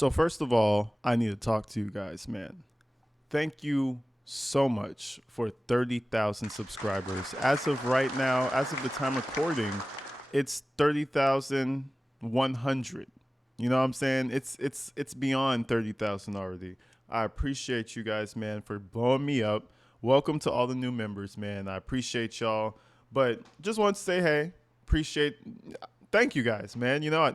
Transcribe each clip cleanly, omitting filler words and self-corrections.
So first of all, I need to talk to you guys, man. Thank you so much for 30,000 subscribers. As of right now, as of the time recording, it's 30,100. You know what I'm saying? It's beyond 30,000 already. I appreciate you guys, man, for blowing me up. Welcome to all the new members, man. I appreciate y'all. But just want to say, hey, appreciate thank you guys, man. You know, I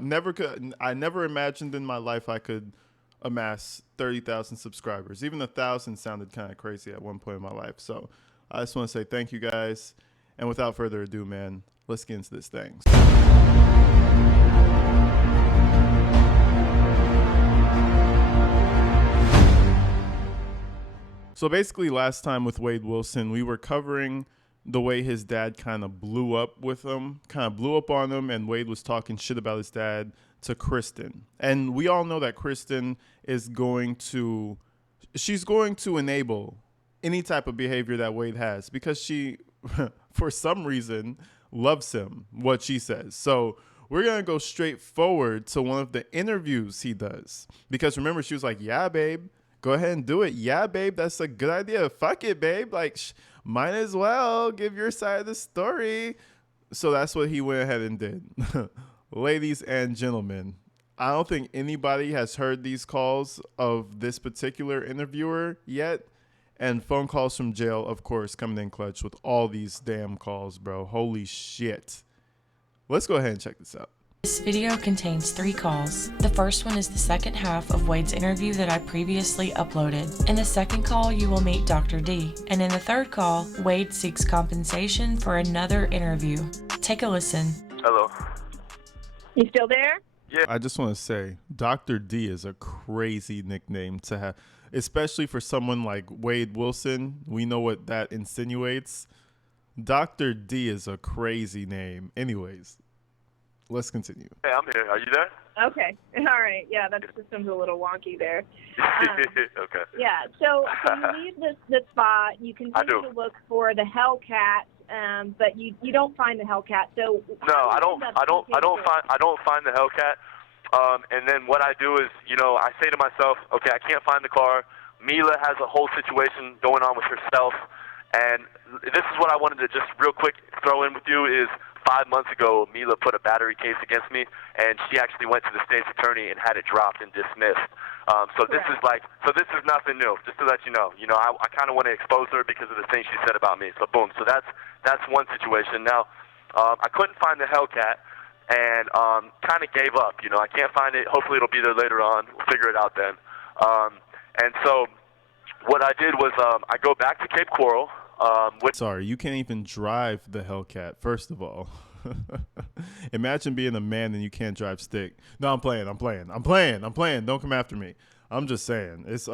never imagined in my life I could amass 30,000 subscribers. Even 1,000 sounded kind of crazy at one point in my life. So I just want to say thank you guys. And without further ado, man, let's get into this thing. So basically, last time with Wade Wilson, we were covering the way his dad kind of blew up on him, and Wade was talking shit about his dad to Kristen. And we all know that Kristen she's going to enable any type of behavior that Wade has because she, for some reason, loves him, what she says. So we're going to go straight forward to one of the interviews he does. Because remember, she was like, yeah, babe, go ahead and do it. Yeah, babe, that's a good idea. Fuck it, babe. Like, might as well give your side of the story. So that's what he went ahead and did. Ladies and gentlemen, I don't think anybody has heard these calls of this particular interviewer yet. And phone calls from jail, of course, coming in clutch with all these damn calls, bro. Holy shit. Let's go ahead and check this out. This video contains 3 calls. The first one is the second half of Wade's interview that I previously uploaded. In the second call, you will meet Dr. D. And in the third call, Wade seeks compensation for another interview. Take a listen. Hello. You still there? Yeah. I just want to say, Dr. D is a crazy nickname to have, especially for someone like Wade Wilson. We know what that insinuates. Dr. D is a crazy name. Anyways, let's continue. Hey, I'm here. Are you there? Okay. All right. Yeah, that system's a little wonky there. Okay. Yeah. So you leave the spot. You continue do. to look for the Hellcat, but you don't find the Hellcat. So No, I don't find the Hellcat. And then what I do is, I say to myself, okay, I can't find the car. Mila has a whole situation going on with herself, and this is what I wanted to just real quick throw in with you is 5 months ago, Mila put a battery case against me, and she actually went to the state's attorney and had it dropped and dismissed. This is nothing new. Just to let you know, I kind of want to expose her because of the things she said about me. So boom. So that's one situation. Now, I couldn't find the Hellcat, and kind of gave up. I can't find it. Hopefully, it'll be there later on. We'll figure it out then. And so, what I did was I go back to Cape Coral. Sorry, you can't even drive the Hellcat, first of all. Imagine being a man and you can't drive stick. No, I'm playing. Don't come after me. I'm just saying. It's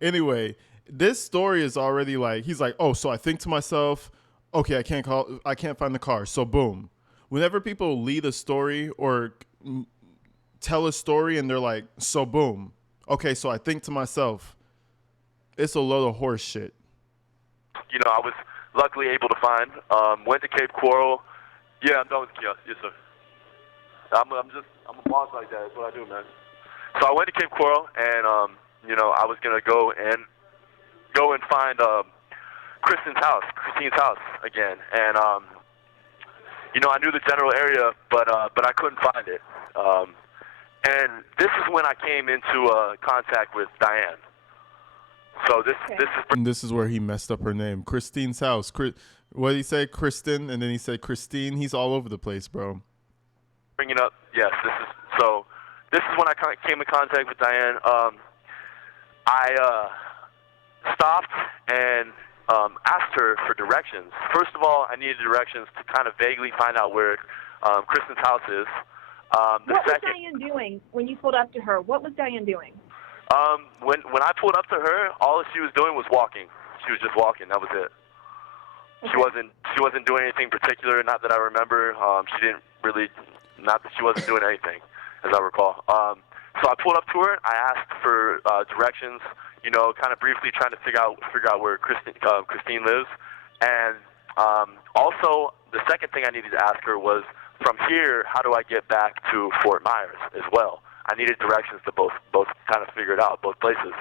anyway, this story is already like, he's like, oh, so I think to myself, okay, I can't find the car. So boom. Whenever people lead a story or tell a story and they're like, so boom. Okay, so I think to myself, it's a load of horse shit. I was luckily able to find. Went to Cape Coral. Yeah, I'm done with the kiosk. Yes, sir. I'm a boss like that. That's what I do, man. So I went to Cape Coral, and I was gonna go and find Christine's house again, and I knew the general area, but I couldn't find it. And this is when I came into contact with Diane. So this is where he messed up her name. Christine's house. What did he say? Kristen, and then he said Christine. He's all over the place, bro. Bringing up, yes. This is when I came in contact with Diane. I stopped and asked her for directions. First of all, I needed directions to kind of vaguely find out where Kristen's house is. What was Diane doing when you pulled up to her? What was Diane doing? When I pulled up to her, all she was doing was walking. She was just walking. That was it. Okay. She wasn't doing anything particular. Not that I remember. She didn't really. Not that she wasn't doing anything, as I recall. So I pulled up to her. I asked for directions. Kind of briefly trying to figure out where Christine lives. And also, the second thing I needed to ask her was, from here, how do I get back to Fort Myers as well? I needed directions to both kind of figure it out, both places.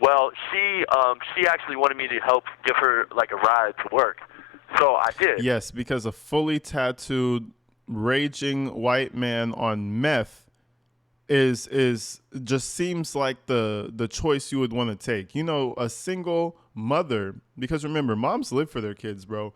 Well, she actually wanted me to help give her like a ride to work, so I did. Yes, because a fully tattooed, raging white man on meth is just seems like the choice you would want to take. You know, a single mother, because remember, moms live for their kids, bro.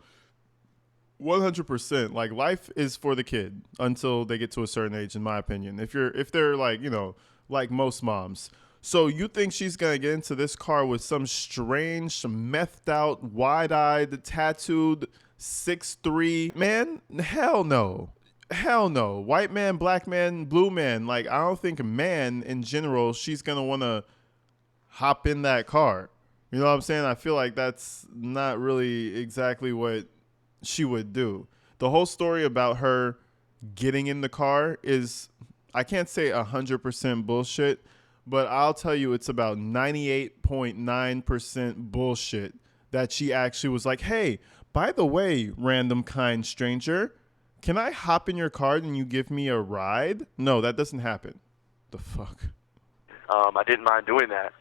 100%. Like, life is for the kid until they get to a certain age, in my opinion. If they're like, you know, like most moms. So you think she's going to get into this car with some strange, methed out, wide-eyed, tattooed 6'3" man? Hell no. Hell no. White man, black man, blue man. Like, I don't think man in general, she's going to want to hop in that car. You know what I'm saying? I feel like that's not really exactly what she would do. The whole story about her getting in the car is, I can't say 100% bullshit, but I'll tell you it's about 98.9% bullshit that she actually was like, hey, by the way, random kind stranger, can I hop in your car and you give me a ride? No, that doesn't happen. The fuck? I didn't mind doing that.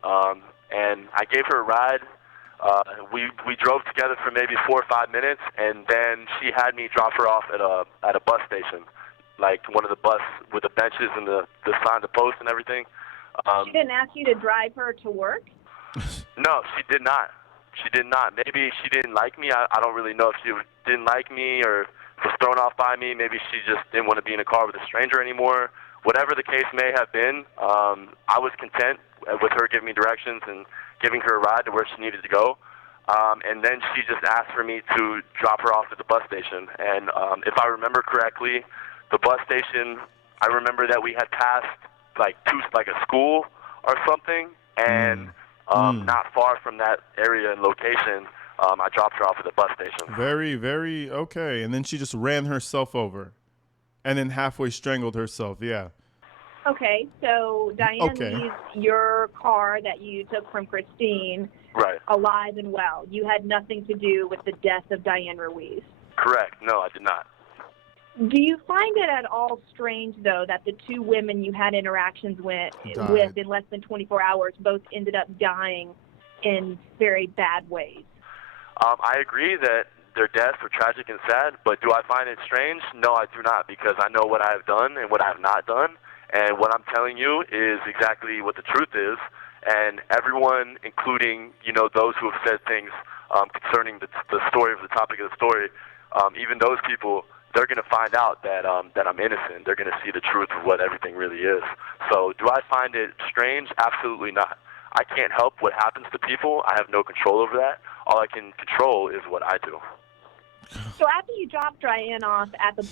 And I gave her a ride. We drove together for maybe 4 or 5 minutes, and then she had me drop her off at a bus station, like one of the bus with the benches and the sign, the post and everything. She didn't ask you to drive her to work? No, she did not. She did not. Maybe she didn't like me. I don't really know if she didn't like me or was thrown off by me. Maybe she just didn't want to be in a car with a stranger anymore. Whatever the case may have been, I was content with her giving me directions and giving her a ride to where she needed to go. And then she just asked for me to drop her off at the bus station. And if I remember correctly, the bus station, I remember that we had passed like a school or something, and not far from that area and location, I dropped her off at the bus station. Very, very okay. And then she just ran herself over and then halfway strangled herself. Yeah. Okay, so Diane leaves your car that you took from Christine alive and well. You had nothing to do with the death of Diane Ruiz. Correct. No, I did not. Do you find it at all strange, though, that the two women you had interactions with in less than 24 hours both ended up dying in very bad ways? I agree that their deaths were tragic and sad, but do I find it strange? No, I do not, because I know what I have done and what I have not done. And what I'm telling you is exactly what the truth is. And everyone, including, you know, those who have said things concerning the story of the topic of the story, even those people, they're going to find out that I'm innocent. They're going to see the truth of what everything really is. So do I find it strange? Absolutely not. I can't help what happens to people. I have no control over that. All I can control is what I do. So after you dropped Diane off at the...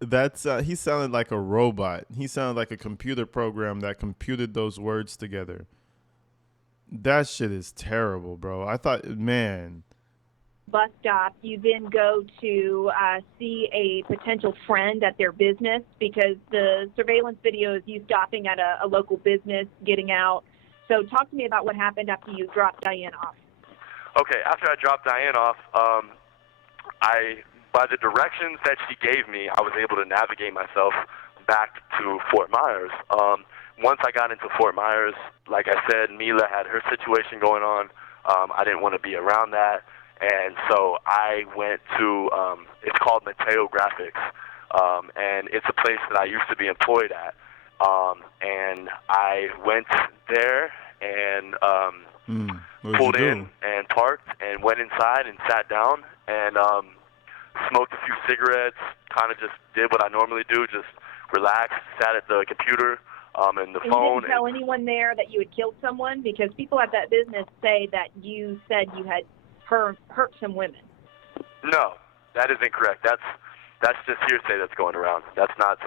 That's he sounded like a robot. He sounded like a computer program that computed those words together. That shit is terrible, bro. I thought, man... bus stop, you then go to see a potential friend at their business, because the surveillance video is you stopping at a local business, getting out. So talk to me about what happened after you dropped Diane off. Okay, after I dropped Diane off, by the directions that she gave me, I was able to navigate myself back to Fort Myers. Once I got into Fort Myers, like I said, Mila had her situation going on. I didn't want to be around that. And so I went to, it's called Mateo Graphics, and it's a place that I used to be employed at. And I went there and pulled in and parked and went inside and sat down and smoked a few cigarettes, kind of just did what I normally do, just relaxed, sat at the computer and the phone. You didn't tell anyone there that you had killed someone? Because people at that business say that you said you had hurt some women. No, that is incorrect. That's just hearsay that's going around. That's not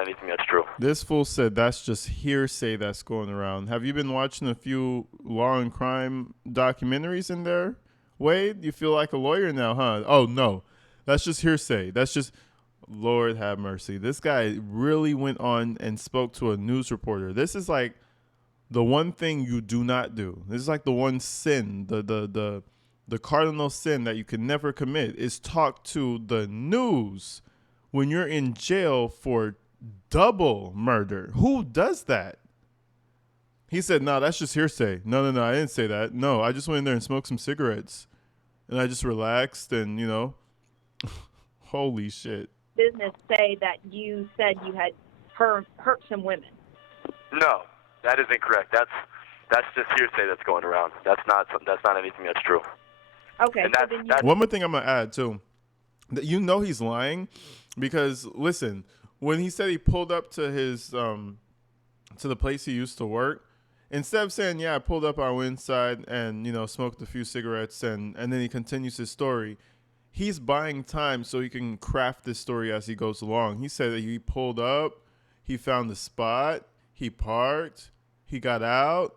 anything that's true. This fool said that's just hearsay that's going around. Have you been watching a few law and crime documentaries in there, Wade? You feel like a lawyer now, huh? Oh, no. That's just hearsay. That's just, Lord have mercy. This guy really went on and spoke to a news reporter. This is like the one thing you do not do. This is like the one sin, the cardinal sin that you can never commit is talk to the news when you're in jail for double murder. Who does that? He said, no, that's just hearsay. No, I didn't say that. No, I just went in there and smoked some cigarettes. And I just relaxed and, holy shit. Business say that you said you had hurt some women. No, that is incorrect. That's just hearsay that's going around. That's not anything that's true. Okay, and so then you... One more thing I'm going to add, too. He's lying because, listen, when he said he pulled up to his, to the place he used to work, instead of saying, yeah, I pulled up, I went inside and, smoked a few cigarettes and then he continues his story, he's buying time so he can craft this story as he goes along. He said that he pulled up, he found the spot, he parked, he got out,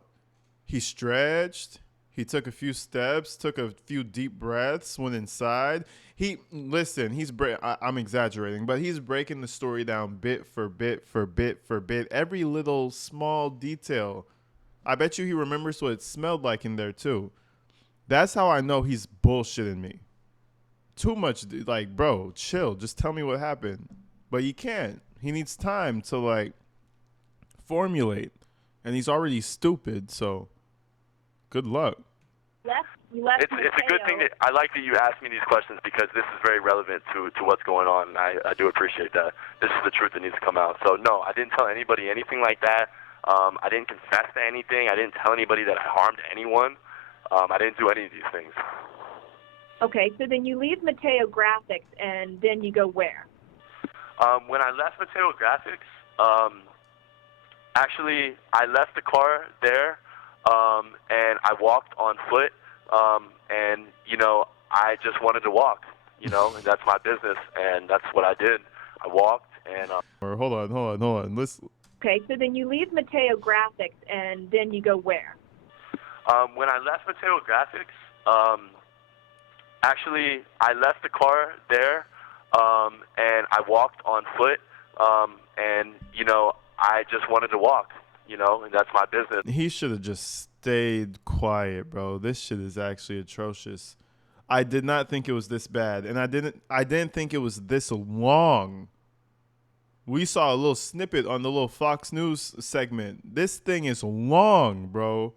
he stretched, he took a few steps, took a few deep breaths, went inside. I'm exaggerating, but he's breaking the story down bit for bit for bit for bit, every little small detail. I bet you he remembers what it smelled like in there, too. That's how I know he's bullshitting me. Too much, like, bro, chill. Just tell me what happened. But he can't. He needs time to, formulate. And he's already stupid, so good luck. You left it's a good thing that I like that you asked me these questions because this is very relevant to what's going on, and I do appreciate that. This is the truth that needs to come out. So, no, I didn't tell anybody anything like that. I didn't confess to anything. I didn't tell anybody that I harmed anyone. I didn't do any of these things. Okay, so then you leave Mateo Graphics, and then you go where? When I left Mateo Graphics, actually, I left the car there, and I walked on foot, and, I just wanted to walk, and that's my business, and that's what I did. I walked, and... Hold on. Listen. Okay, so then you leave Mateo Graphics, and then you go where? When I left Mateo Graphics, actually, I left the car there, and I walked on foot, and, I just wanted to walk, and that's my business. He should have just stayed quiet, bro. This shit is actually atrocious. I did not think it was this bad, and I didn't think it was this long. We saw a little snippet on the little Fox News segment. This thing is long, bro.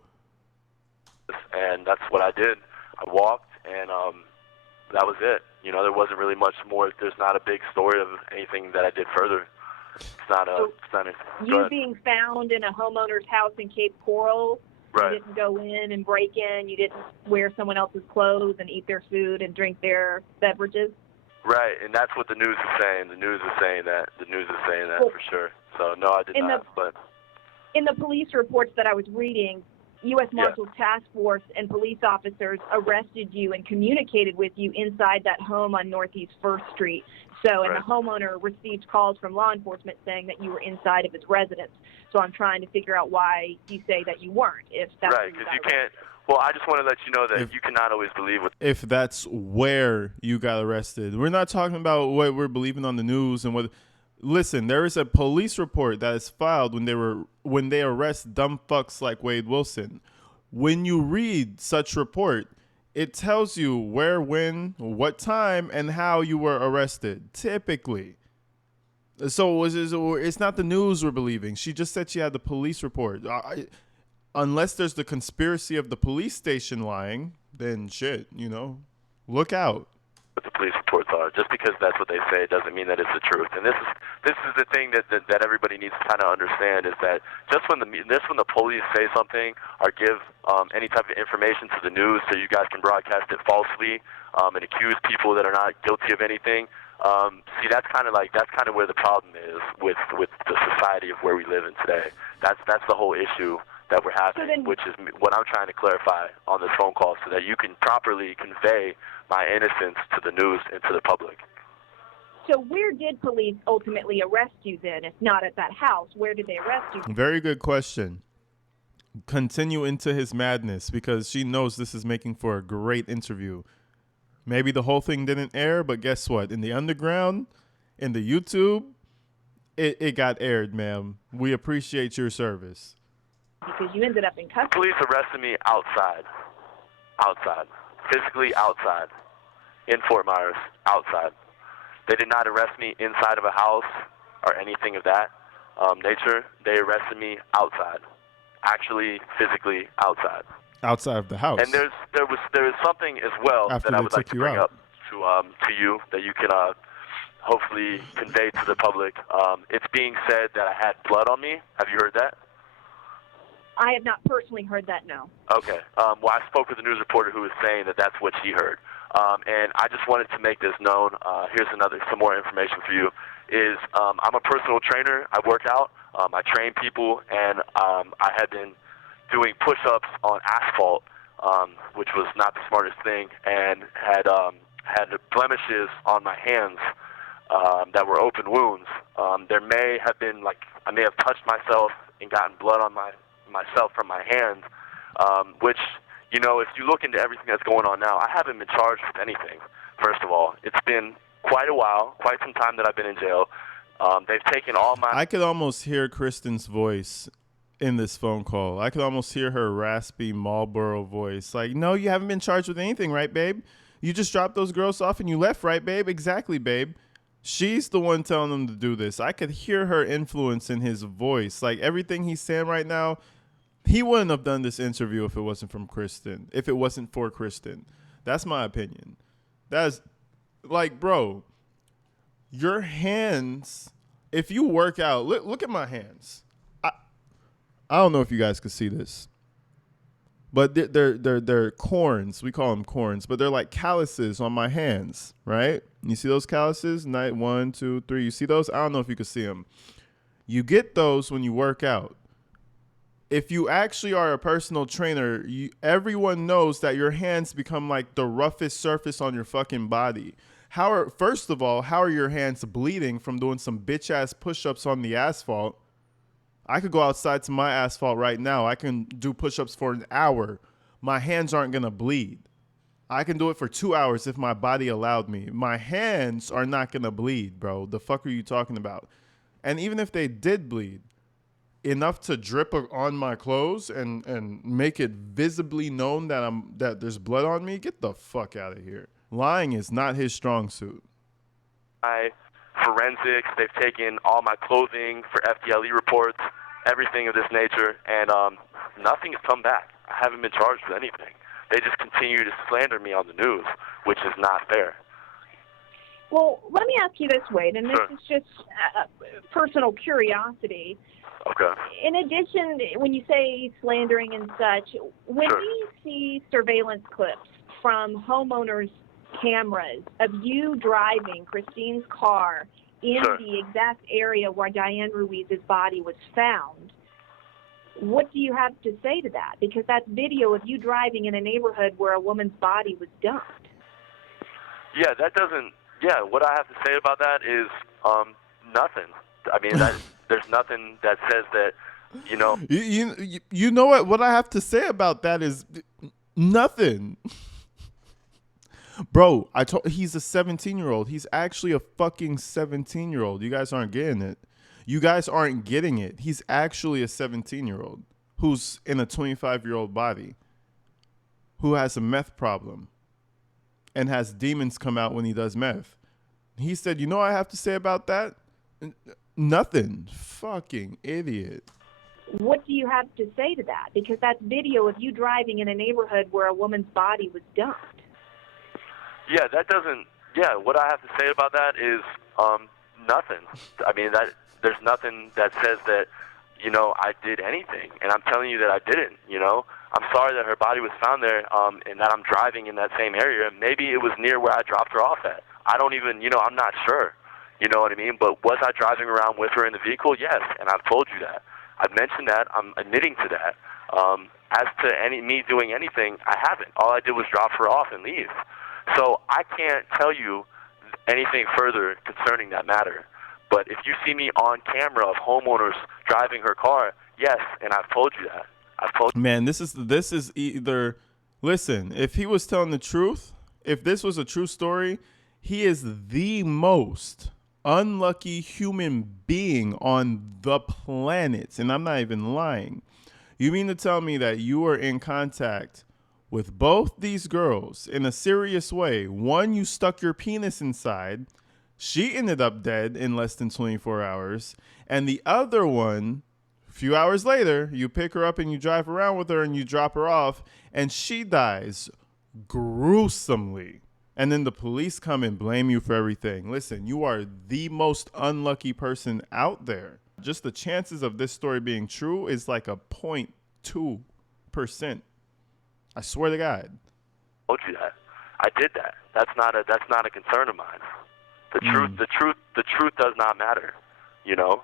And that's what I did. I walked, and that was it. There wasn't really much more. There's not a big story of anything that I did further. It's not anything. You being found in a homeowner's house in Cape Coral, right. You didn't go in and break in. You didn't wear someone else's clothes and eat their food and drink their beverages. Right, and that's what the news is saying. The news is saying that. Well, for sure. So, no, I did not. But in the police reports that I was reading, U.S. Marshals Task Force and police officers arrested you and communicated with you inside that home on Northeast 1st Street. So, and the homeowner received calls from law enforcement saying that you were inside of his residence. So I'm trying to figure out why you say that you weren't, if that's right, because you can't. Well, I just want to let you know that you cannot always believe what. If that's where you got arrested, we're not talking about what we're believing on the news and what. Listen, there is a police report that is filed when they arrest dumb fucks like Wade Wilson. When you read such report, it tells you where, when, what time, and how you were arrested. Typically. So it's not the news we're believing. She just said she had the police report. Unless there's the conspiracy of the police station lying, then shit, look out. What the police reports are. Just because that's what they say doesn't mean that it's the truth. And this is the thing that everybody needs to kind of understand is that just when the police say something or give any type of information to the news so you guys can broadcast it falsely and accuse people that are not guilty of anything. See, that's kind of where the problem is with the society of where we live in today. That's the whole issue that we're having, which is what I'm trying to clarify on this phone call so that you can properly convey my innocence to the news and to the public. So where did police ultimately arrest you then? If not at that house, where did they arrest you? Very good question. Continue into his madness because she knows this is making for a great interview. Maybe the whole thing didn't air, but guess what? In the underground, in the YouTube, it got aired, ma'am. We appreciate your service. Because you ended up in custody. Police arrested me outside, physically outside, in Fort Myers, outside. They did not arrest me inside of a house or anything of that nature. They arrested me outside, actually physically outside. Outside of the house. And there is something as well After that I they would like took to you bring out. up to you that you can hopefully convey to the public. It's being said that I had blood on me. Have you heard that? I have not personally heard that, no. Okay. Well, I spoke with a news reporter who was saying that that's what she heard. And I just wanted to make this known. Here's some more information for you. I'm a personal trainer. I work out. I train people, and I had been doing push-ups on asphalt, which was not the smartest thing, and had blemishes on my hands that were open wounds. There may have been, I may have touched myself and gotten blood on myself from my hand, which, if you look into everything that's going on now, I haven't been charged with anything, first of all. It's been quite a while, quite some time that I've been in jail. They've taken all my... I could almost hear Kristen's voice in this phone call. I could almost hear her raspy Marlboro voice. Like, no, you haven't been charged with anything, right, babe? You just dropped those girls off and you left, right, babe? Exactly, babe. She's the one telling them to do this. I could hear her influence in his voice. Like, everything he's saying right now, he wouldn't have done this interview if it wasn't from Kristen, if it wasn't for Kristen. That's my opinion. That's, bro, your hands, if you work out, look at my hands. I don't know if you guys could see this, but they're corns. We call them corns, but they're like calluses on my hands, right? You see those calluses? 1, 2, 3. You see those? I don't know if you could see them. You get those when you work out. If you actually are a personal trainer, everyone knows that your hands become like the roughest surface on your fucking body. First of all, how are your hands bleeding from doing some bitch ass push-ups on the asphalt? I could go outside to my asphalt right now. I can do push-ups for an hour. My hands aren't going to bleed. I can do it for 2 hours if my body allowed me. My hands are not going to bleed, bro. The fuck are you talking about? And even if they did bleed, enough to drip on my clothes and make it visibly known that there's blood on me, get the fuck out of here. Lying is not his strong suit. My forensics, they've taken all my clothing for FDLE reports, everything of this nature, and nothing has come back. I haven't been charged with anything. They just continue to slander me on the news, which is not fair. Well, let me ask you this, Wade, and this Sure. is just personal curiosity. Okay. In addition, when you say slandering and such, when Sure. we see surveillance clips from homeowners' cameras of you driving Christine's car in Sure. the exact area where Diane Ruiz's body was found, what do you have to say to that? Because that's video of you driving in a neighborhood where a woman's body was dumped. Yeah, what I have to say about that is nothing. I mean, there's nothing that says that, You know what? What I have to say about that is nothing. Bro, he's a 17-year-old. He's actually a fucking 17-year-old. You guys aren't getting it. You guys aren't getting it. He's actually a 17-year-old who's in a 25-year-old body, who has a meth problem and has demons come out when he does meth. He said, you know what I have to say about that? Nothing. Fucking idiot. What do you have to say to that? Because that's video of you driving in a neighborhood where a woman's body was dumped. Yeah, what I have to say about that is nothing. I mean, there's nothing that says that, I did anything. And I'm telling you that I didn't, I'm sorry that her body was found there and that I'm driving in that same area. Maybe it was near where I dropped her off at. I don't even, I'm not sure. You know what I mean? But was I driving around with her in the vehicle? Yes, and I've told you that. I've mentioned that. I'm admitting to that. As to me doing anything, I haven't. All I did was drop her off and leave. So I can't tell you anything further concerning that matter. But if you see me on camera of homeowners driving her car, yes, and I've told you that. Man, this is either, listen, if he was telling the truth, if this was a true story, he is the most unlucky human being on the planet. And I'm not even lying. You mean to tell me that you were in contact with both these girls in a serious way? One, you stuck your penis inside. She ended up dead in less than 24 hours. And the other one, a few hours later, you pick her up and you drive around with her and you drop her off, and she dies gruesomely. And then the police come and blame you for everything. Listen, you are the most unlucky person out there. Just the chances of this story being true is like a 0.2%. I swear to God. I told you that. I did that. That's not a concern of mine. The truth does not matter. You know.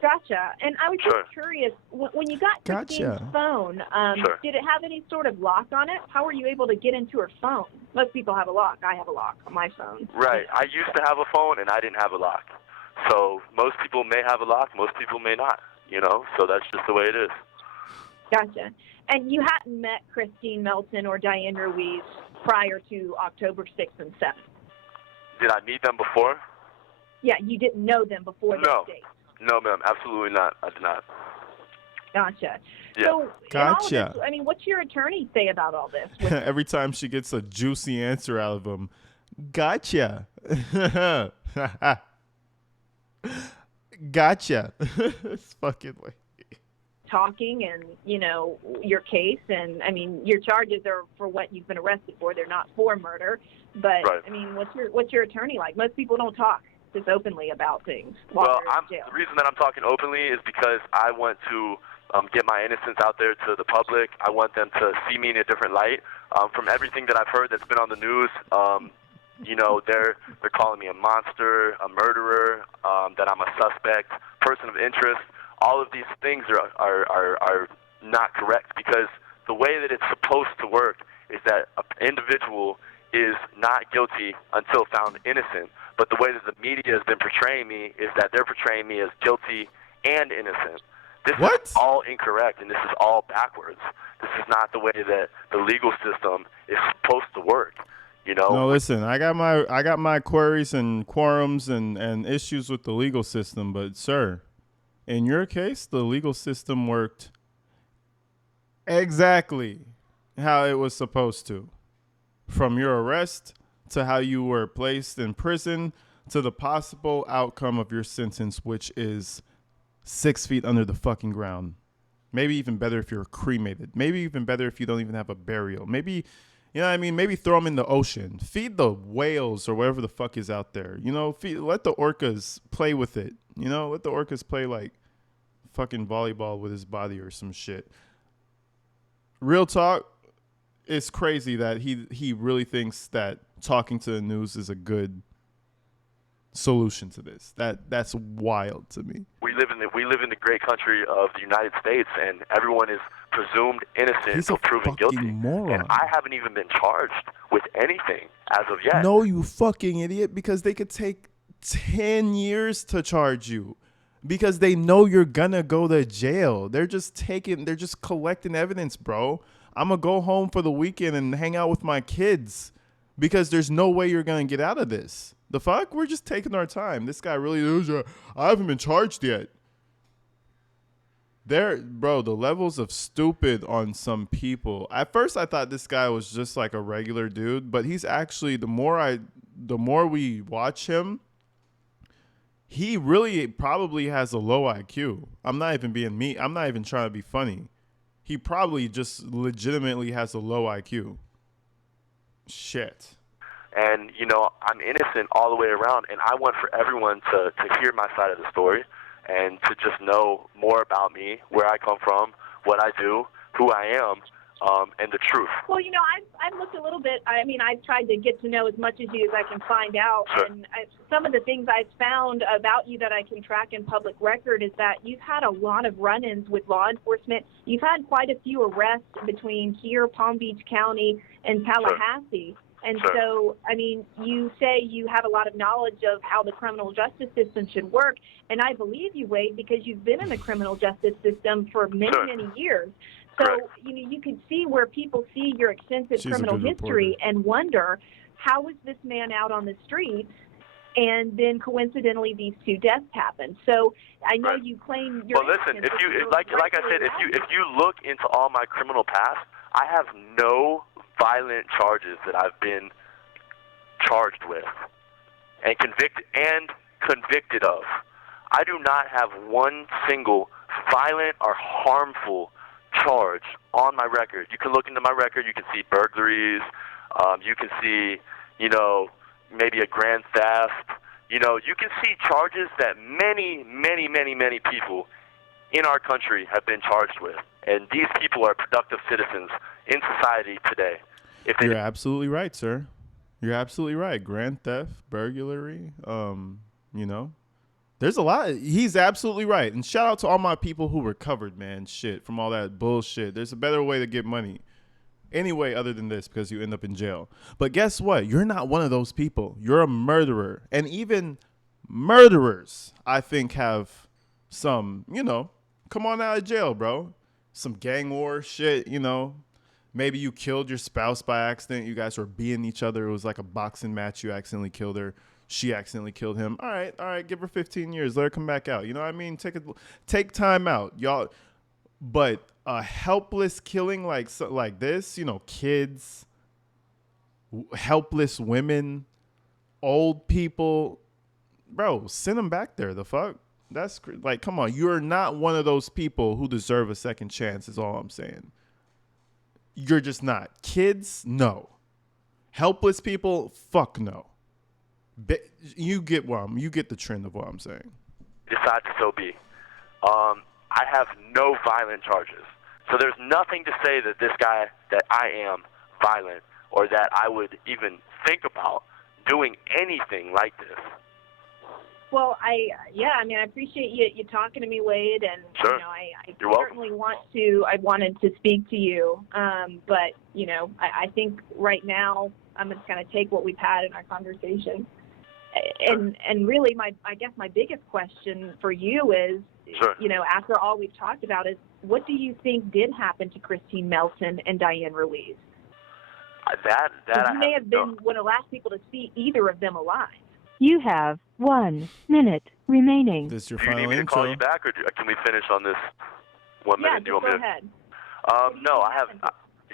Gotcha. And I was Sure. just curious, when you got Christine's Gotcha. phone, Sure. did it have any sort of lock on it? How were you able to get into her phone? Most people have a lock. I have a lock on my phone. Right. I used to have a phone and I didn't have a lock. So most people may have a lock, most people may not. You know. So that's just the way it is. Gotcha. And you hadn't met Christine Melton or Diane Ruiz prior to October 6th and 7th? Did I meet them before? Yeah, you didn't know them before No. those dates. No, ma'am. Absolutely not. I did not. Gotcha. Yeah. So, in all of Gotcha. this, I mean, what's your attorney say about all this? With Every time she gets a juicy answer out of him, gotcha. Gotcha. It's fucking like. talking and, you know, your case, and I mean, your charges are for what you've been arrested for. They're not for murder. But Right. I mean, what's your attorney like? Most people don't talk this openly about things while Well, they're in jail. the reason that I'm talking openly is because I want to get my innocence out there to the public. I want them to see me in a different light. From everything that I've heard that's been on the news, you know, they're calling me a monster, a murderer, that I'm a suspect, person of interest. All of these things are not correct, because the way that it's supposed to work is that an individual is not guilty until found innocent. But the way that the media has been portraying me is that they're portraying me as guilty and innocent. This What? is all incorrect, and this is all backwards. This is not the way that the legal system is supposed to work. You know? No, listen, I got my queries and quorums and issues with the legal system, but sir, in your case, the legal system worked exactly how it was supposed to. From your arrest to how you were placed in prison to the possible outcome of your sentence, which is 6 feet under the fucking ground. Maybe even better if you're cremated. Maybe even better if you don't even have a burial. Maybe, you know what I mean? Maybe throw them in the ocean. Feed the whales or whatever the fuck is out there. You know, let the orcas play with it. You know, let the orcas play like fucking volleyball with his body or some shit. Real talk, it's crazy that he really thinks that talking to the news is a good solution to this. That's wild to me. We live in the great country of the United States, and everyone is presumed innocent He's a until proven fucking guilty. moron. And I haven't even been charged with anything as of yet. No, you fucking idiot, because they could take 10 years to charge you because they know you're gonna go to jail. They're just collecting evidence, bro. I'm gonna go home for the weekend and hang out with my kids because there's no way you're gonna get out of this. The fuck? We're just taking our time. This guy really is. I haven't been charged yet. Bro, the levels of stupid on some people. At first, I thought this guy was just like a regular dude, but he's actually, the more we watch him, he really probably has a low IQ. I'm not even being mean. I'm not even trying to be funny. He probably just legitimately has a low IQ. Shit. And, you know, I'm innocent all the way around, and I want for everyone to hear my side of the story and to just know more about me, where I come from, what I do, who I am, and the truth. Well, you know, I've looked a little bit. I mean, I've tried to get to know as much as you as I can find out. Sure. And some of the things I've found about you that I can track in public record is that you've had a lot of run-ins with law enforcement. You've had quite a few arrests between here, Palm Beach County, and Tallahassee. And Sure. so, I mean, you say you have a lot of knowledge of how the criminal justice system should work, and I believe you, Wade, because you've been in the criminal justice system for many, Sure. many years. So, Correct. you know, you can see where people see your extensive She's a criminal good history reporter. and wonder, how is this man out on the streets? And then coincidentally, these two deaths happened. So I know Right. you claim your Well, listen, innocence, if you but you're like I said, if you look into all my criminal past, I have no violent charges that I've been charged with. and convicted of. I do not have one single violent or harmful charge on my record. You can look into my record. You can see burglaries. You can see, maybe a grand theft. You can see charges that many, many, many, many people in our country have been charged with. And these people are productive citizens in society today. You're absolutely right, sir. You're absolutely right. Grand theft, burglary, there's a lot. He's absolutely right. And shout out to all my people who recovered, man, from all that bullshit. There's a better way to get money. Any way other than this, because you end up in jail. But guess what? You're not one of those people. You're a murderer. And even murderers, I think, have some, come on out of jail, bro. Some gang war shit, Maybe you killed your spouse by accident. You guys were beating each other. It was like a boxing match. You accidentally killed her. She accidentally killed him. All right. Give her 15 years. Let her come back out. You know what I mean? Take time out, y'all. But a helpless killing like this, kids, helpless women, old people, bro, send them back there. The fuck? That's like, come on. You're not one of those people who deserve a second chance is all I'm saying. You're just not. Kids, no. Helpless people, fuck no. You get the trend of what I'm saying. Decide to so be. I have no violent charges. So there's nothing to say that this guy, that I am violent, or that I would even think about doing anything like this. Well, I appreciate you talking to me, Wade, and sure. I You're certainly welcome. I wanted to speak to you, but I think right now I'm just going to take what we've had in our conversation, and really I guess my biggest question for you is, sure. After all we've talked about, is what do you think did happen to Christine Melton and Diane Ruiz? That you may have been one of the last people to see either of them alive. You have 1 minute remaining. This is your do you final need me to intro. call you back, or can we finish on this 1 minute? Yeah, Do you want go me to? ahead. No, I have.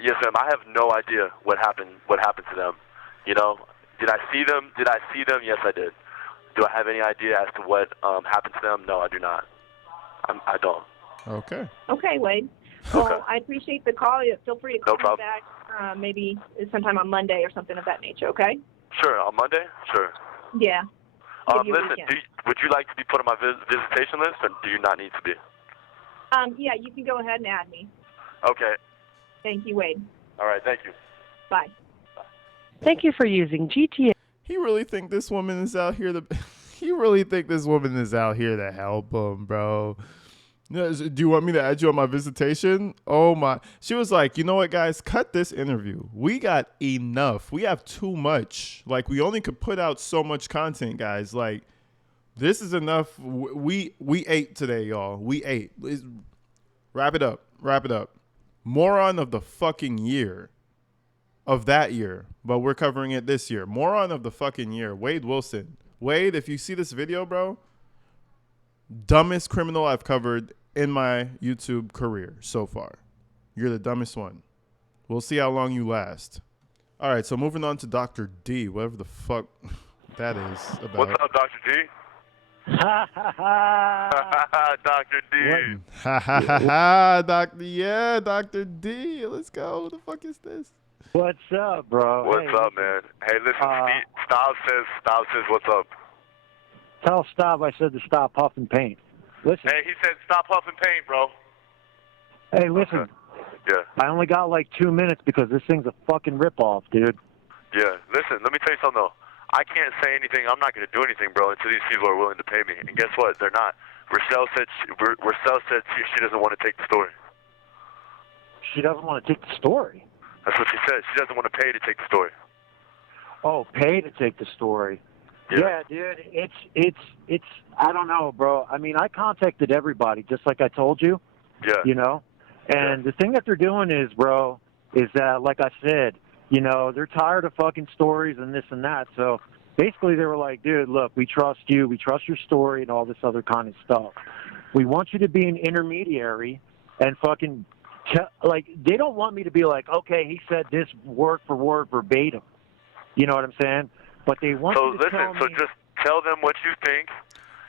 Yes, ma'am. I have no idea what happened. What happened to them? Did I see them? Yes, I did. Do I have any idea as to what happened to them? No, I do not. I don't. Okay. Okay, Wade. Well, Okay. I appreciate the call. Feel free to call No problem. me back maybe sometime on Monday or something of that nature, okay? Sure. On Monday? Sure. Yeah. Give you a Listen, weekend. would you like to be put on my visitation list, or do you not need to be? Yeah, you can go ahead and add me. Okay. Thank you, Wade. All right. Thank you. Bye. Thank you for using GTA. He really think this woman is out here to he really think this woman is out here to help him, bro. Do you want me to add you on my visitation? Oh my. She was like, you know what, guys, cut this interview. We got enough. We have too much. Like, we only could put out so much content, guys. Like, this is enough. We ate today, y'all. We ate. Wrap it up. Moron of the fucking year. Of that year. But we're covering it this year. Moron of the fucking year. Wade Wilson. Wade, if you see this video, bro, dumbest criminal I've covered in my YouTube career so far. You're the dumbest one. We'll see how long you last. All right, so moving on to Dr. D, whatever the fuck that is about. What's up, Dr. D? Ha ha ha! Dr. D. Ha ha ha ha, Dr. Yeah, Dr. D. Let's go. What the fuck is this? What's up, bro? What's Hey, up, man? Hey, listen, Styles says, what's up? Tell Stav I said to stop huffing paint. Listen. Hey, he said stop huffing paint, bro. Hey, listen. Yeah. I only got like 2 minutes because this thing's a fucking ripoff, dude. Yeah. Listen, let me tell you something, though. I can't say anything. I'm not going to do anything, bro, until these people are willing to pay me. And guess what? They're not. Rochelle said she doesn't want to take the story. She doesn't want to take the story. That's what she said. She doesn't want to pay to take the story. Oh, pay to take the story. Yeah, dude. It's. I don't know, bro. I mean, I contacted everybody, just like I told you. Yeah. You know, and the thing that they're doing is, bro, is that, like I said, you know, they're tired of fucking stories and this and that. So basically, they were like, dude, look, we trust you, we trust your story, and all this other kind of stuff. We want you to be an intermediary and fucking. Like, they don't want me to be like, okay, he said this word for word verbatim. You know what I'm saying? But they want So you to tell listen, so me. just tell them what you think.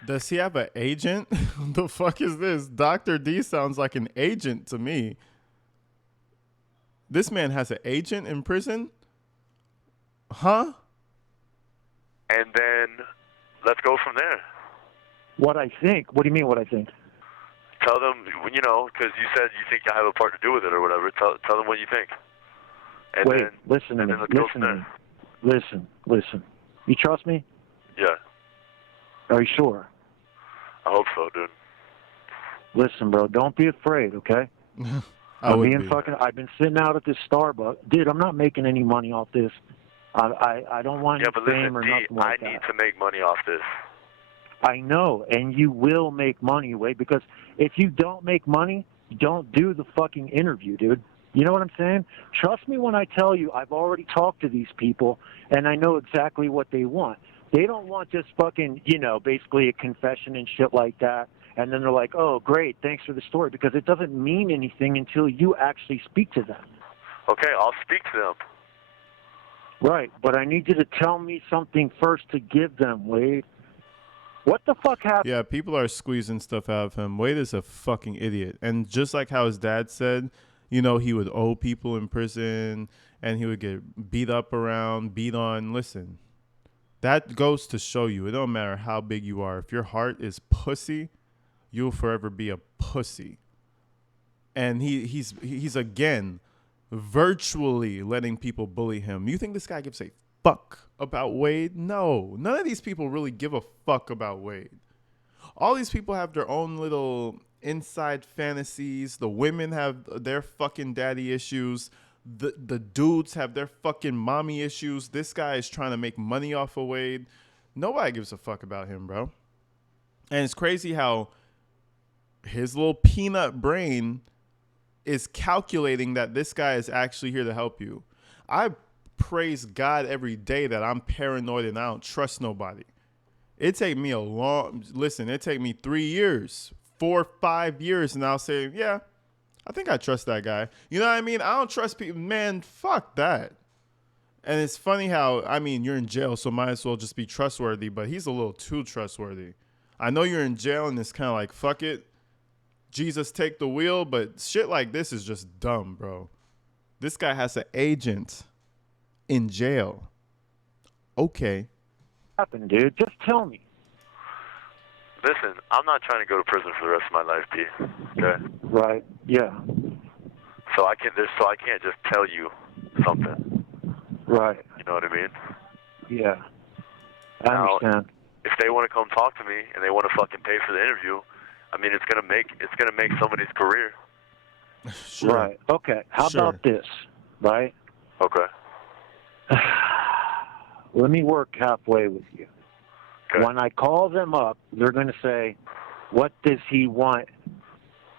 Does he have an agent? The fuck is this? Dr. D sounds like an agent to me. This man has an agent in prison? Huh? And then let's go from there. What I think? What do you mean? What I think? Tell them, you know, because you said you think I have a part to do with it or whatever. Tell them what you think. And Wait, then, listen to and me. then let's go Listen from to there. me. Listen. You trust me? Yeah, Are you sure? I hope so, dude. Listen, bro. Don't be afraid, okay? I would being be. fucking. I've been sitting out at this Starbucks, dude. I'm not making any money off this. I don't want Yeah, any but fame listen, or D, nothing like I need that. to make money off this. I know, and you will make money, Wade, because if you don't make money, don't do the fucking interview, dude. You know what I'm saying? Trust me when I tell you I've already talked to these people, and I know exactly what they want. They don't want just fucking, you know, basically a confession and shit like that, and then they're like, oh, great, thanks for the story, because it doesn't mean anything until you actually speak to them. Okay, I'll speak to them. Right, but I need you to tell me something first to give them, Wade. What the fuck happened? Yeah, people are squeezing stuff out of him. Wade is a fucking idiot. And just like how his dad said, you know, he would owe people in prison and he would get beat up around, beat on. Listen, that goes to show you it don't matter how big you are. If your heart is pussy, you'll forever be a pussy. And he's again virtually letting people bully him. You think this guy gives a fuck about Wade? No, none of these people really give a fuck about Wade. All these people have their own little inside fantasies. The women have their fucking daddy issues. The dudes have their fucking mommy issues. This guy is trying to make money off of Wade. Nobody gives a fuck about him, bro. And it's crazy how his little peanut brain is calculating that this guy is actually here to help you. I praise God every day that I'm paranoid and I don't trust nobody. It take me it take me 3 years, 4 or 5 years, and I'll say, yeah, I think I trust that guy. You know what I mean? I don't trust people. Man, fuck that. And it's funny how, I mean, you're in jail, so might as well just be trustworthy, but he's a little too trustworthy. I know you're in jail and it's kind of like, fuck it, Jesus, take the wheel, but shit like this is just dumb, bro. This guy has an agent in jail. Okay. Happened, dude? Just tell me. Listen, I'm not trying to go to prison for the rest of my life, D. Okay? Right. Yeah. So I can't just tell you something. Right. You know what I mean? Yeah. I Now, understand. If they want to come talk to me and they want to fucking pay for the interview, I mean, it's gonna make somebody's career. Sure. Right. Okay. How Sure. about this? Right. Okay. Let me work halfway with you. Okay. When I call them up, they're going to say, what does he want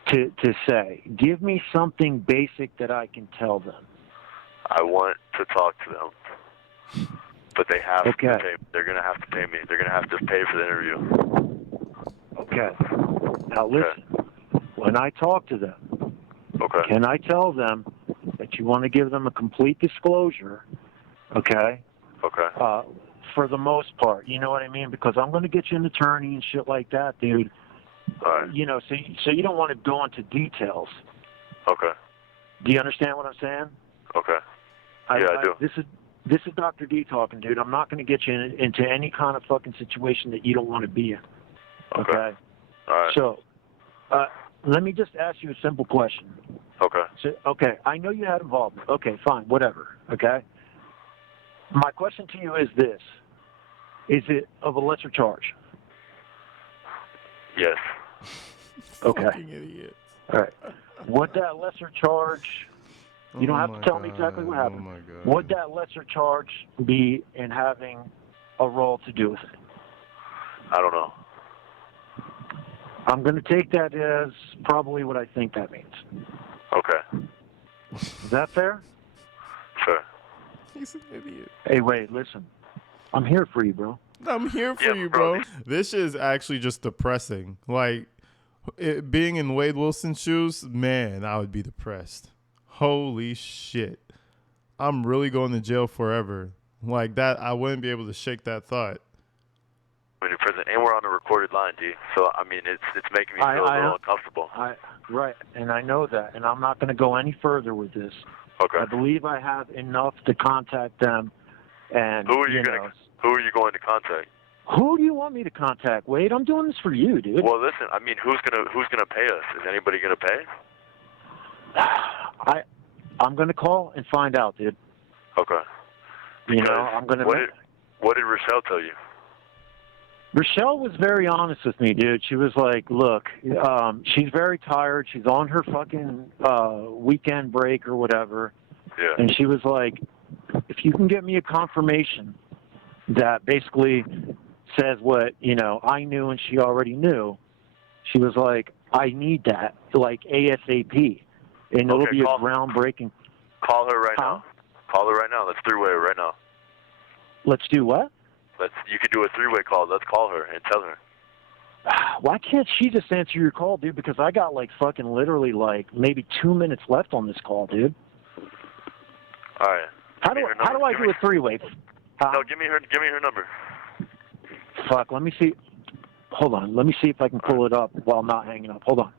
to say? Give me something basic that I can tell them. I want to talk to them, but they have Okay. to pay. They're gonna have to pay me. They're gonna have to pay for the interview. Okay. Now listen, when I talk to them, Okay. can I tell them that you want to give them a complete disclosure, okay, Okay. for the most part? You know what I mean? Because I'm going to get you an attorney and shit like that, dude. All right. You know, so you don't want to go into details. Okay. Do you understand what I'm saying? Okay. Yeah, I do. This is Dr. D talking, dude. I'm not going to get you into any kind of fucking situation that you don't want to be in. Okay. Okay? All right. So, let me just ask you a simple question. Okay. So, okay, I know you had involvement. Okay, fine, whatever. Okay? My question to you is this. Is it of a lesser charge? Yes. Okay. Fucking idiot. All right. Would that lesser charge, you don't have to tell me exactly what happened. Oh my God. Would that lesser charge be in having a role to do with it? I don't know. I'm going to take that as probably what I think that means. Okay. Is that fair? Sure. He's an idiot. Hey, wait, listen. I'm here for you, bro. I'm here for Yeah, you, bro. bro. This is actually just depressing. Like, being in Wade Wilson's shoes, man, I would be depressed. Holy shit. I'm really going to jail forever. Like that, I wouldn't be able to shake that thought. When you're prison, and we're on a recorded line, D. So I mean, it's making me feel a little uncomfortable. Right, and I know that, and I'm not going to go any further with this. Okay. I believe I have enough to contact them. And who are you going to contact? Who do you want me to contact, Wade? I'm doing this for you, dude. Well, listen, I mean, who's gonna pay us? Is anybody gonna pay? I'm gonna call and find out, dude. Okay. You know, I'm gonna. What did Rochelle tell you? Rochelle was very honest with me, dude. She was like, look, she's very tired. She's on her fucking weekend break or whatever. Yeah. And she was like, if you can get me a confirmation that basically says what, you know, I knew and she already knew, she was like, I need that, like ASAP. And it'll be a groundbreaking. Call her right now. Call her right now. Let's three-way her right now. Let's do what? You could do a three-way call. Let's call her and tell her. Why can't she just answer your call, dude? Because I got like fucking literally like maybe 2 minutes left on this call, dude. All right. How do I do a three-way? No, give me her number. Fuck, let me see. Hold on. Let me see if I can pull it up while I'm not hanging up. Hold on.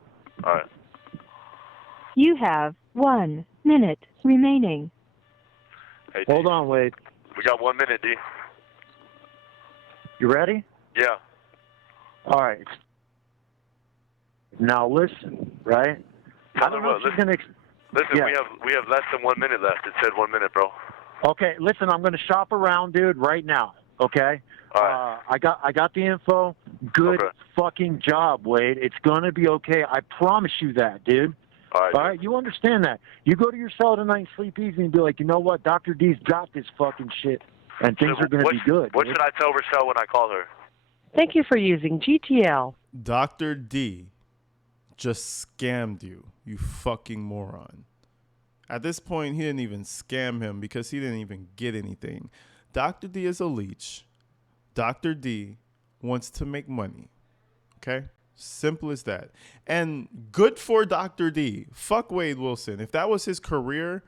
All right. You have 1 minute remaining. Hey, hold on, Wade. We got 1 minute, D. You ready? Yeah. All right. Now listen, right? I don't know if she's gonna. Listen, yeah. we have less than 1 minute left. It said 1 minute, bro. Okay, listen, I'm gonna shop around, dude, right now. Okay. All right. I got the info. Good fucking job, Wade. It's gonna be okay. I promise you that, dude. All right. You understand that. You go to your cell tonight and sleep easy and be like, you know what, Dr. D's got this fucking shit, and things are gonna be good. What dude. should I tell Rochelle when I call her? Thank you for using GTL. Dr. D just scammed you, you fucking moron. At this point, he didn't even scam him because he didn't even get anything. Dr. D is a leech. Dr. D wants to make money. Okay? Simple as that. And good for Dr. D. Fuck Wade Wilson. If that was his career,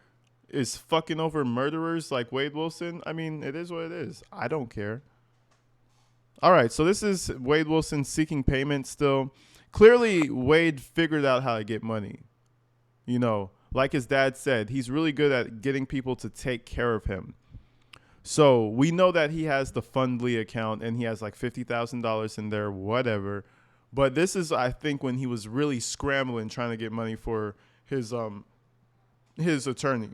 is fucking over murderers like Wade Wilson, I mean, it is what it is. I don't care. All right, so this is Wade Wilson seeking payment still. Clearly, Wade figured out how to get money. You know, like his dad said, he's really good at getting people to take care of him. So we know that he has the Fundly account and he has like $50,000 in there, whatever. But this is, I think, when he was really scrambling trying to get money for his attorney.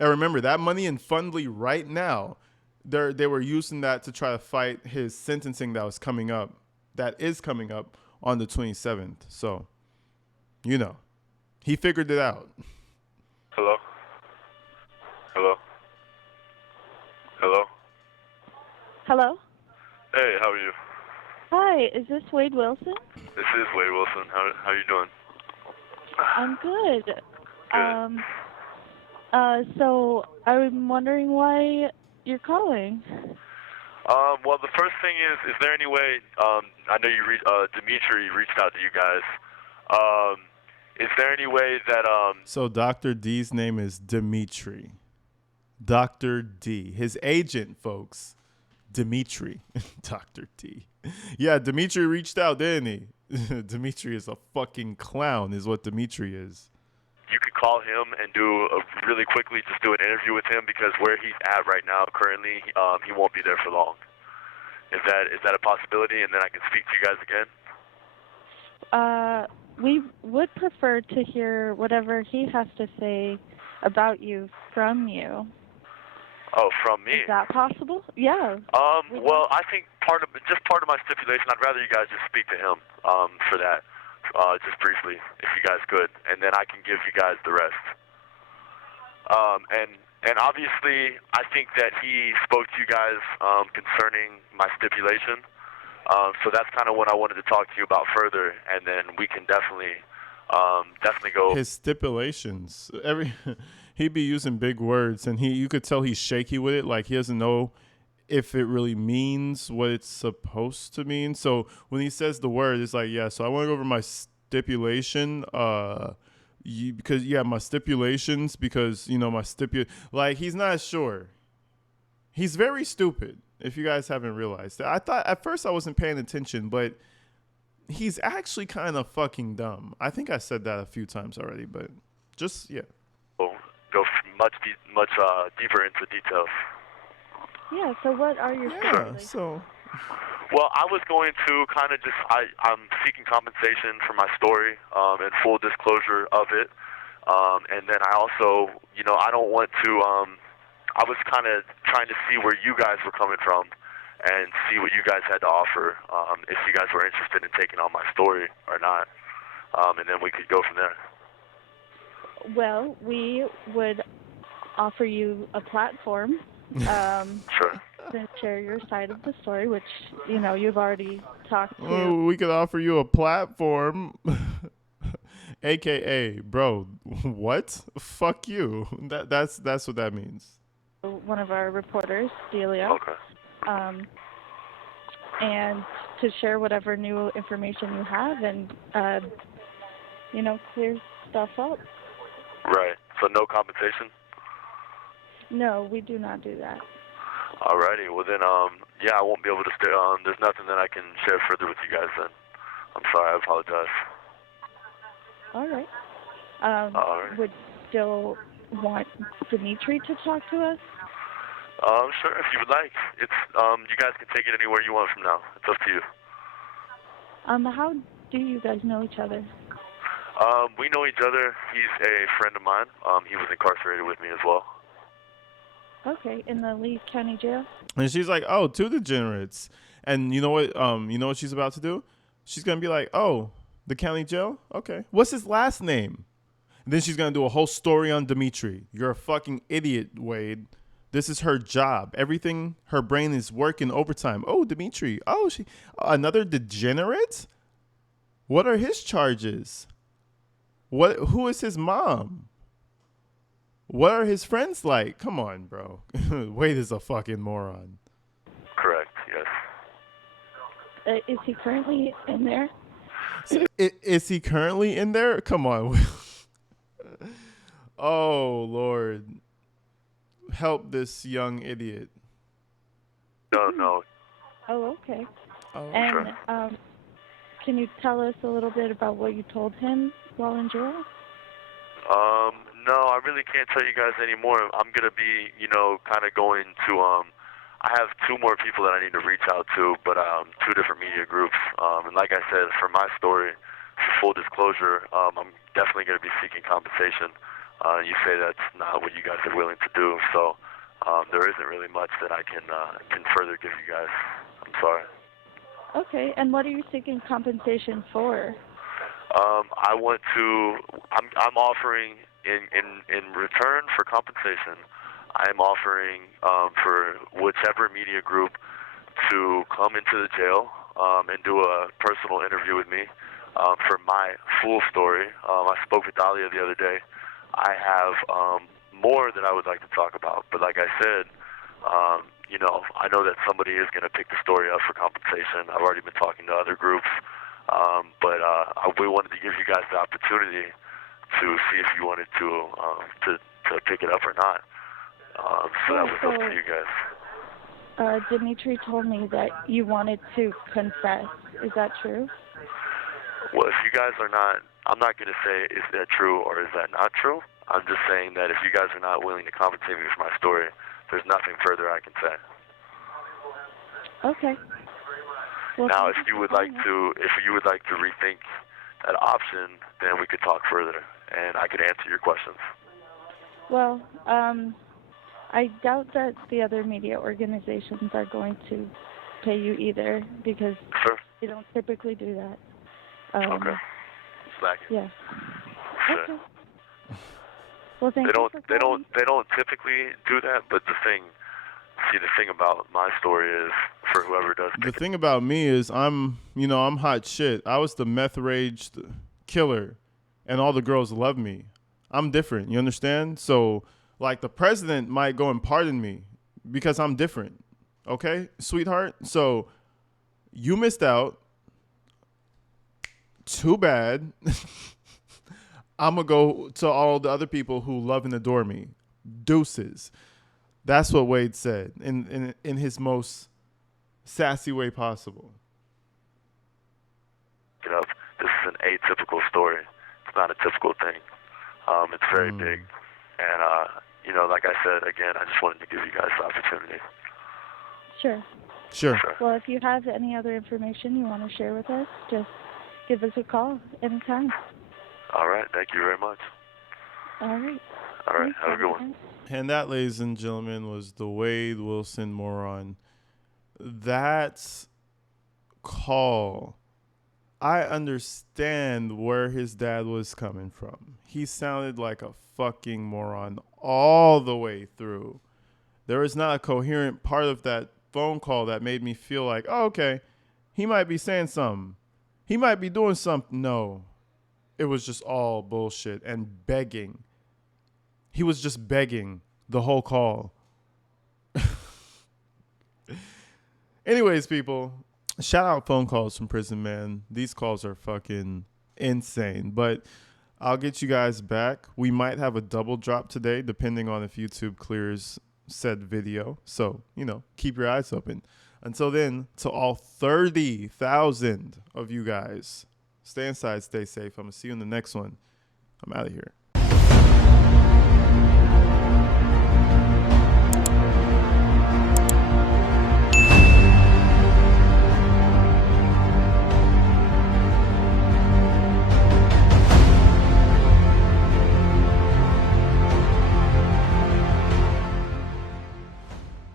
And remember, that money in Fundly right now, they were using that to try to fight his sentencing that is coming up on the 27th. So, you know, he figured it out. Hello? Hello? Hello? Hello? Hey, how are you? Hi, is this Wade Wilson? This is Wade Wilson. How you doing? I'm good. Good. So I'm wondering why you're calling. Well, the first thing is there any way, I know Dimitri reached out to you guys. Is there any way that, So Dr. D's name is Dimitri. Dr. D. His agent, folks. Dimitri. Dr. D. Yeah, Dimitri reached out, didn't he? Dimitri is a fucking clown, is what Dimitri is. You could call him and really quickly just do an interview with him, because where he's at right now currently, he won't be there for long. Is that a possibility? And then I can speak to you guys again? We would prefer to hear whatever he has to say about you from you. Oh, from me? Is that possible? Yeah. Well, I think part of my stipulation, I'd rather you guys just speak to him for that, just briefly, if you guys could, and then I can give you guys the rest. And obviously, I think that he spoke to you guys concerning my stipulation. So that's kind of what I wanted to talk to you about further, and then we can definitely go. His stipulations, he'd be using big words, and you could tell he's shaky with it, like he doesn't know if it really means what it's supposed to mean. So when he says the word, it's like, yeah, so I want to go over my stipulation, my stipulations, because, you know, like, he's not sure. He's very stupid, if you guys haven't realized. I thought at first I wasn't paying attention, but he's actually kind of fucking dumb. I think I said that a few times already, but just, yeah. Go much deeper into details. Yeah, so what are your Yeah, stories? so... Well, I was going to kind of just, I'm seeking compensation for my story and full disclosure of it. And then I also, I don't want to, I was kind of trying to see where you guys were coming from and see what you guys had to offer, if you guys were interested in taking on my story or not. And then we could go from there. Well, we would offer you a platform Sure. to share your side of the story, which, you've already talked to. Oh, we could offer you a platform. AKA, bro, what? Fuck you. That's what that means. One of our reporters, Delia. Okay. And to share whatever new information you have and, clear stuff up. Right. So no compensation? No, we do not do that. Alrighty. Well then, I won't be able to stay on. There's nothing that I can share further with you guys then. I'm sorry. I apologize. All right. All right. Would still want Dimitri to talk to us? Sure, if you would like. It's you guys can take it anywhere you want from now. It's up to you. How do you guys know each other? We know each other. He's a friend of mine. He was incarcerated with me as well. Okay, in the Lee County Jail? And she's like, oh, two degenerates. And you know what she's about to do? She's going to be like, oh, the county jail? Okay. What's his last name? And then she's going to do a whole story on Dimitri. You're a fucking idiot, Wade. This is her job. Everything, her brain is working overtime. Oh, Dimitri. Oh, another degenerate? What are his charges? Who is his mom? What are his friends like? Come on, bro. Wade is a fucking moron. Correct, yes. Is he currently in there? Is he currently in there? Come on. Oh, Lord. Help this young idiot. No. Oh, okay. Oh, And can you tell us a little bit about what you told him while in jail? No, I really can't tell you guys anymore. I'm going to be, kind of going to, I have two more people that I need to reach out to, but two different media groups. And like I said, for my story, for full disclosure, I'm definitely going to be seeking compensation. You say that's not what you guys are willing to do, so there isn't really much that I can further give you guys. I'm sorry. Okay, and what are you seeking compensation for? I'm offering in return for compensation, I am offering for whichever media group to come into the jail and do a personal interview with me for my full story. I spoke with Dahlia the other day. I have more that I would like to talk about, but like I said, I know that somebody is going to pick the story up for compensation. I've already been talking to other groups, but we wanted to give you guys the opportunity to see if you wanted to pick it up or not. So that was up to you guys. Dimitri told me that you wanted to confess. Is that true? Well, if you guys are not, I'm not going to say is that true or is that not true. I'm just saying that if you guys are not willing to compensate me for my story, there's nothing further I can say. Okay. Well, now, if you would like to rethink that option, then we could talk further, and I could answer your questions. Well, I doubt that the other media organizations are going to pay you either, because they don't typically do that. Okay. Slack. Yeah. Sure. Okay. Well, thank you for calling. They don't typically do that, but the thing about my story is, for whoever does the thing about me is I'm hot shit. I was the meth raged killer, and all the girls love me. I'm different, you understand? So, like, the president might go and pardon me because I'm different. Okay, sweetheart? So, you missed out. Too bad. I'm going to go to all the other people who love and adore me. Deuces. That's what Wade said in his most sassy way possible. You know, this is an atypical story. It's not a typical thing. It's very big. And, you know, like I said, again, I just wanted to give you guys the opportunity. Sure. Sure. Well, if you have any other information you want to share with us, just give us a call anytime. All right. Thank you very much. All right. All right. Have a good one. And that, ladies and gentlemen, was the Wade Wilson moron. That call, I understand where his dad was coming from. He sounded like a fucking moron all the way through. There was not a coherent part of that phone call that made me feel like, oh, okay, he might be saying something. He might be doing something. No, it was just all bullshit and begging. He was just begging the whole call. Anyways, people, shout out phone calls from Prison Man. These calls are fucking insane. But I'll get you guys back. We might have a double drop today, depending on if YouTube clears said video. So, you know, keep your eyes open. Until then, to all 30,000 of you guys, stay inside, stay safe. I'm going to see you in the next one. I'm out of here.